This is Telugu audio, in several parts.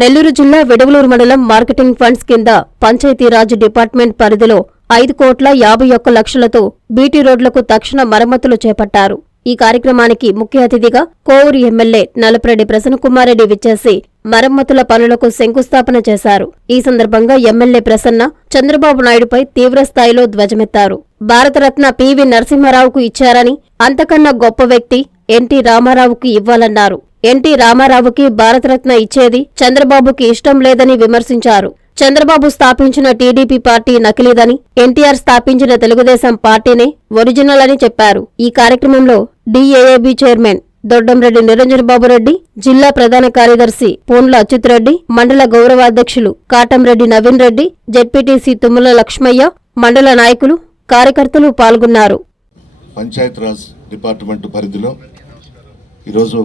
నెల్లూరు జిల్లా విడవలూరు మండలం మార్కెటింగ్ ఫండ్స్ కింద పంచాయతీరాజ్ డిపార్ట్మెంట్ పరిధిలో ఐదు కోట్ల యాభై ఒక్క లక్షలతో బీటీ రోడ్లకు తక్షణ మరమ్మతులు చేపట్టారు. ఈ కార్యక్రమానికి ముఖ్య అతిథిగా కోవూరు ఎమ్మెల్యే నలపరెడ్డి ప్రసన్నకుమారెడ్డి విచ్చేసి మరమ్మతుల పనులకు శంకుస్థాపన చేశారు. ఈ సందర్భంగా ఎమ్మెల్యే ప్రసన్న చంద్రబాబు నాయుడుపై తీవ్రస్థాయిలో ధ్వజమెత్తారు. భారతరత్న పివి నరసింహారావుకు ఇచ్చారని అంతకన్నా గొప్ప వ్యక్తి ఎన్టీ రామారావుకు ఇవ్వాలన్నారు. ఎన్టీ రామారావుకి భారతరత్న ఇచ్చేది చంద్రబాబుకి ఇష్టం లేదని విమర్శించారు. చంద్రబాబు స్థాపించిన టీడీపీ పార్టీ నకిలీదని ఎన్టీఆర్ స్థాపించిన తెలుగుదేశం పార్టీనే ఒరిజినల్ అని చెప్పారు. ఈ కార్యక్రమంలో డిఏఏబి చైర్మన్ దొడ్డంరెడ్డి నిరంజన్ బాబు రెడ్డి జిల్లా ప్రధాన కార్యదర్శి పూన్ల అచ్యుత్రెడ్డి మండల గౌరవాధ్యక్షులు కాటంరెడ్డి నవీన్ రెడ్డి జెడ్పీటీసీ తుమ్మల లక్ష్మయ్య మండల నాయకులు కార్యకర్తలు పాల్గొన్నారు. పంచాయత్ రాజ్ డిపార్ట్మెంట్ పరిధిలో ఈరోజు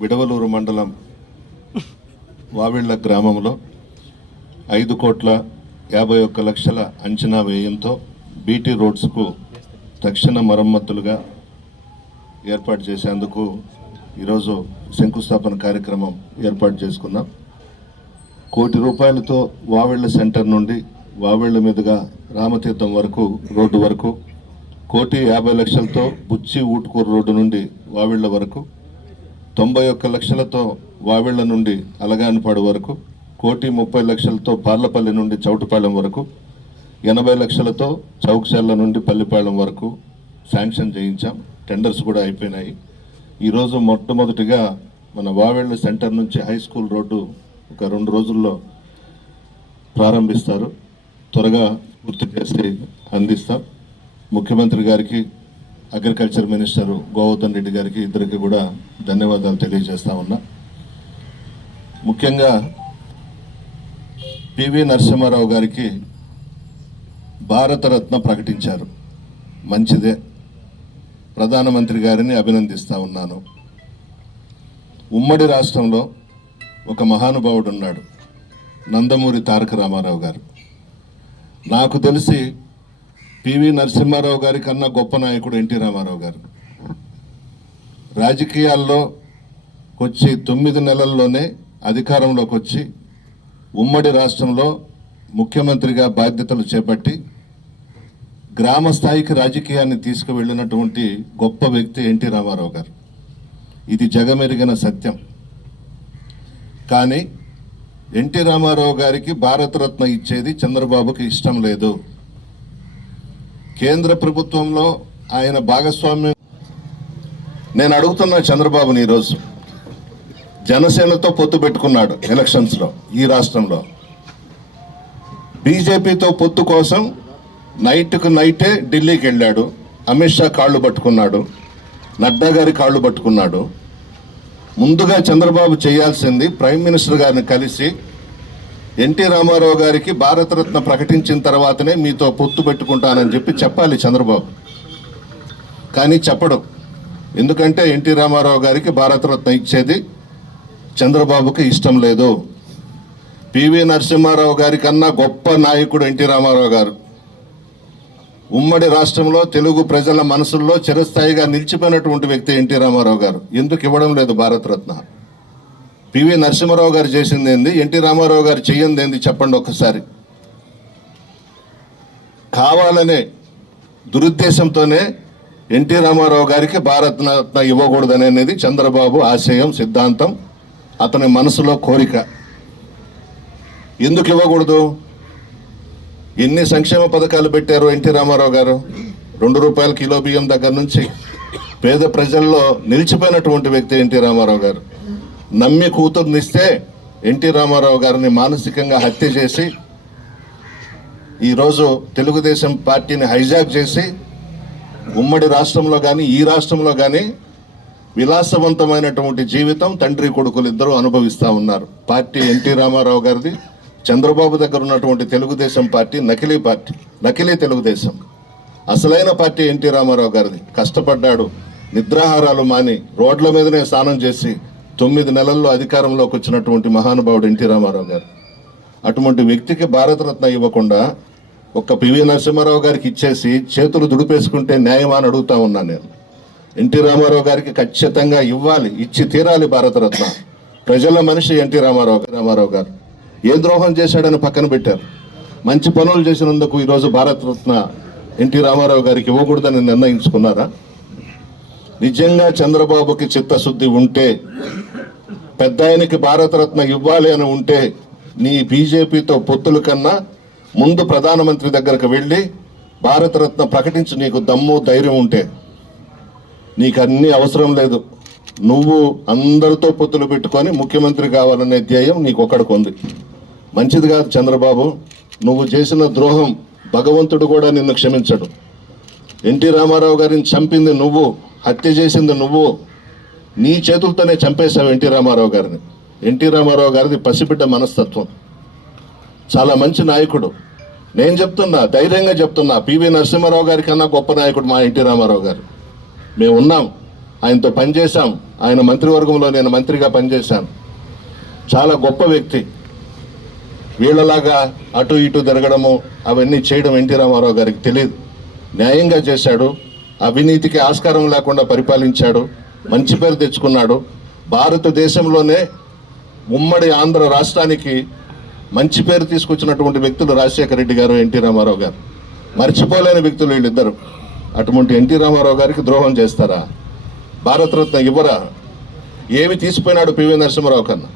విడవలూరు మండలం వావిళ్ళ గ్రామంలో ఐదు కోట్ల యాభై ఒక్క లక్షల అంచనా వ్యయంతో బీటీ రోడ్స్కు తక్షణ మరమ్మతులుగా ఏర్పాటు చేసేందుకు ఈరోజు శంకుస్థాపన కార్యక్రమం ఏర్పాటు చేసుకున్నాం. కోటి రూపాయలతో వావిళ్ళ సెంటర్ నుండి వావిళ్ళ మీదుగా రామతీర్థం వరకు రోడ్డు వరకు కోటి యాభై లక్షలతో బుచ్చి ఊటుకూరు రోడ్డు నుండి వావిళ్ళ వరకు తొంభై ఒక్క లక్షలతో వావిళ్ళ నుండి అలగానిపాడు వరకు కోటి ముప్పై లక్షలతో పార్లపల్లి నుండి చౌటుపాలెం వరకు ఎనభై లక్షలతో చౌక్శాల నుండి పల్లిపాలెం వరకు శాంక్షన్ చేయించాం. టెండర్స్ కూడా అయిపోయినాయి. ఈరోజు మొట్టమొదటిగా మన వావెళ్ళ సెంటర్ నుంచి హై స్కూల్ రోడ్డు ఒక రెండు రోజుల్లో ప్రారంభిస్తారు. త్వరగా పూర్తి చేసి అందిస్తాం. ముఖ్యమంత్రి గారికి అగ్రికల్చర్ మినిస్టర్ గోవర్ధన్ రెడ్డి గారికి ఇద్దరికి కూడా ధన్యవాదాలు తెలియజేస్తా ఉన్నా. ముఖ్యంగా పివి నరసింహారావు గారికి భారతరత్న ప్రకటించారు. మంచిదే. ప్రధానమంత్రి గారిని అభినందిస్తూ ఉన్నాను. ఉమ్మడి రాష్ట్రంలో ఒక మహానుభావుడు ఉన్నాడు. నందమూరి తారక రామారావు గారు. నాకు తెలిసి పివి నరసింహారావు గారి కన్నా గొప్ప నాయకుడు ఎన్టీ రామారావు గారు. రాజకీయాల్లో వచ్చి తొమ్మిది నెలల్లోనే అధికారంలోకి వచ్చి ఉమ్మడి రాష్ట్రంలో ముఖ్యమంత్రిగా బాధ్యతలు చేపట్టి గ్రామ స్థాయికి రాజకీయాన్ని తీసుకువెళ్ళినటువంటి గొప్ప వ్యక్తి ఎన్టీ రామారావు గారు. ఇది జగమెరిగిన సత్యం. కానీ ఎన్టీ రామారావు గారికి భారతరత్న ఇచ్చేది చంద్రబాబుకి ఇష్టం లేదు. కేంద్ర ప్రభుత్వంలో ఆయన భాగస్వామ్యం. నేను అడుగుతున్నా చంద్రబాబుని ఈరోజు జనసేనతో పొత్తు పెట్టుకున్నాడు ఎలక్షన్స్లో ఈ రాష్ట్రంలో. బీజేపీతో పొత్తు కోసం నైట్కు నైటే ఢిల్లీకి వెళ్ళాడు. అమిత్ షా కాళ్ళు పట్టుకున్నాడు. నడ్డా గారి కాళ్ళు పట్టుకున్నాడు. ముందుగా చంద్రబాబు చేయాల్సింది ప్రైమ్ మినిస్టర్ గారిని కలిసి ఎన్టీ రామారావు గారికి భారతరత్న ప్రకటించిన తర్వాతనే మీతో పొత్తు పెట్టుకుంటానని చెప్పి చెప్పాలి చంద్రబాబు. కానీ చెప్పడం. ఎందుకంటే ఎన్టీ రామారావు గారికి భారతరత్న ఇచ్చేది చంద్రబాబుకి ఇష్టం లేదు. పివి నరసింహారావు గారి కన్నా గొప్ప నాయకుడు ఎన్టీ రామారావు గారు. ఉమ్మడి రాష్ట్రంలో తెలుగు ప్రజల మనసుల్లో చిరస్థాయిగా నిలిచిపోయినటువంటి వ్యక్తి ఎన్టీ రామారావు గారు. ఎందుకు ఇవ్వడం లేదు భారతరత్న? పివి నరసింహారావు గారు చేసింది ఏంది? ఎన్టీ రామారావు గారు చేయంది ఏంది? చెప్పండి ఒక్కసారి. కావాలనే దురుద్దేశంతోనే ఎన్టీ రామారావు గారికి భారతరత్న ఇవ్వకూడదనేది చంద్రబాబు ఆశయం సిద్ధాంతం అతని మనసులో కోరిక. ఎందుకు ఇవ్వకూడదు? ఎన్ని సంక్షేమ పథకాలు పెట్టారు ఎన్టీ రామారావు గారు? రెండు రూపాయల కిలో బియ్యం దగ్గర నుంచి పేద ప్రజల్లో నిలిచిపోయినటువంటి వ్యక్తి ఎన్టీ రామారావు గారు. నమ్మి కూతుర్నిస్తే ఎన్టీ రామారావు గారిని మానసికంగా హత్య చేసి ఈరోజు తెలుగుదేశం పార్టీని హైజాక్ చేసి ఉమ్మడి రాష్ట్రంలో కానీ ఈ రాష్ట్రంలో కానీ విలాసవంతమైనటువంటి జీవితం తండ్రి కొడుకులు ఇద్దరు అనుభవిస్తూ ఉన్నారు. పార్టీ ఎన్టీ రామారావు గారిది చంద్రబాబు దగ్గర ఉన్నటువంటి తెలుగుదేశం పార్టీ నకిలీ పార్టీ నకిలీ తెలుగుదేశం. అసలైన పార్టీ ఎన్టీ రామారావు గారిది. కష్టపడ్డాడు నిద్రాహారాలు మాని రోడ్ల మీదనే స్నానం చేసి తొమ్మిది నెలల్లో అధికారంలోకి వచ్చినటువంటి మహానుభావుడు ఎన్టీ రామారావు గారు. అటువంటి వ్యక్తికి భారతరత్న ఇవ్వకుండా ఒక్క పివి నరసింహారావు గారికి ఇచ్చేసి చేతులు దుడిపేసుకుంటే న్యాయమా అని అడుగుతా ఉన్నాను నేను. ఎన్టీ రామారావు గారికి ఖచ్చితంగా ఇవ్వాలి ఇచ్చి తీరాలి భారతరత్న. ప్రజల మనిషి ఎన్టీ రామారావు రామారావు గారు. ఏ ద్రోహం చేశాడని పక్కన పెట్టారు. మంచి పనులు చేసినందుకు ఈరోజు భారతరత్న ఎన్టీ రామారావు గారికి ఇవ్వకూడదని నిర్ణయించుకున్నారా? నిజంగా చంద్రబాబుకి చిత్తశుద్ధి ఉంటే పెద్ద ఆయనకి భారతరత్న ఇవ్వాలి అని ఉంటే నీ బీజేపీతో పొత్తుల కన్నా ముందు ప్రధానమంత్రి దగ్గరకు వెళ్ళి భారతరత్న ప్రకటించి నీకు దమ్ము ధైర్యం ఉంటే నీకు అన్నీ అవసరం లేదు. నువ్వు అందరితో పొత్తులు పెట్టుకొని ముఖ్యమంత్రి కావాలనే ధ్యేయం నీకు ఒక్కడికి ఉంది. మంచిది కాదు చంద్రబాబు నువ్వు చేసిన ద్రోహం భగవంతుడు కూడా నిన్ను క్షమించడు. ఎన్టీ రామారావు గారిని చంపింది నువ్వు హత్య చేసింది నువ్వు నీ చేతులతోనే చంపేశావు ఎన్టీ రామారావు గారిని. ఎన్టీ రామారావు గారిది పసిబిడ్డ మనస్తత్వం. చాలా మంచి నాయకుడు. నేను చెప్తున్నా ధైర్యంగా చెప్తున్నా పివి నరసింహారావు గారి కన్నా గొప్ప నాయకుడు మా ఎన్టీ రామారావు గారు. మేము ఉన్నాం ఆయనతో పనిచేశాం ఆయన మంత్రివర్గంలో నేను మంత్రిగా పనిచేశాను. చాలా గొప్ప వ్యక్తి. వీళ్ళలాగా అటు ఇటు తిరగడము అవన్నీ చేయడం ఎన్టీ రామారావు గారికి తెలియదు న్యాయంగా చేశాడు. అవినీతికి ఆస్కారం లేకుండా పరిపాలించాడు. మంచి పేరు తెచ్చుకున్నాడు. భారతదేశంలోనే ఉమ్మడి ఆంధ్ర రాష్ట్రానికి మంచి పేరు తీసుకొచ్చినటువంటి వ్యక్తులు రాజశేఖర రెడ్డి గారు ఎన్టీ రామారావు గారు. మర్చిపోలేని వ్యక్తులు వీళ్ళిద్దరు. అటువంటి ఎన్టీ రామారావు గారికి ద్రోహం చేస్తారా? భారతరత్న ఇవ్వరా? ఏమి తీసిపోయినాడు పివి నరసింహారావు కన్నా?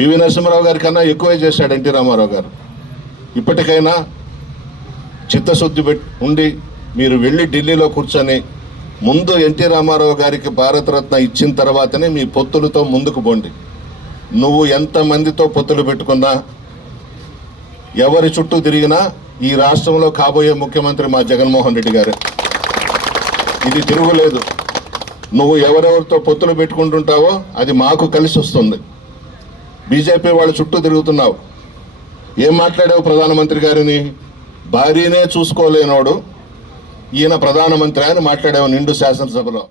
పివి నరసింహారావు గారి కన్నా ఎక్కువే చేశాడు ఎన్టీ రామారావు గారు. ఇప్పటికైనా చిత్తశుద్ధి పెట్ ఉండి మీరు వెళ్ళి ఢిల్లీలో కూర్చొని ముందు ఎన్టీ రామారావు గారికి భారతరత్న ఇచ్చిన తర్వాతనే మీ పొత్తులతో ముందుకు పోండి. నువ్వు ఎంతమందితో పొత్తులు పెట్టుకున్నా ఎవరి చుట్టూ తిరిగినా ఈ రాష్ట్రంలో కాబోయే ముఖ్యమంత్రి మా జగన్మోహన్ రెడ్డి గారు. ఇది తిరుగులేదు. నువ్వు ఎవరెవరితో పొత్తులు పెట్టుకుంటుంటావో అది మాకు కలిసి వస్తుంది. బీజేపీ వాళ్ళ చుట్టూ తిరుగుతున్నావు. ఏం మాట్లాడావు ప్రధానమంత్రి గారిని? భార్యనే చూసుకోలేనోడు. ఈయన ప్రధానమంత్రి అని మాట్లాడావు నిండు శాసనసభలో.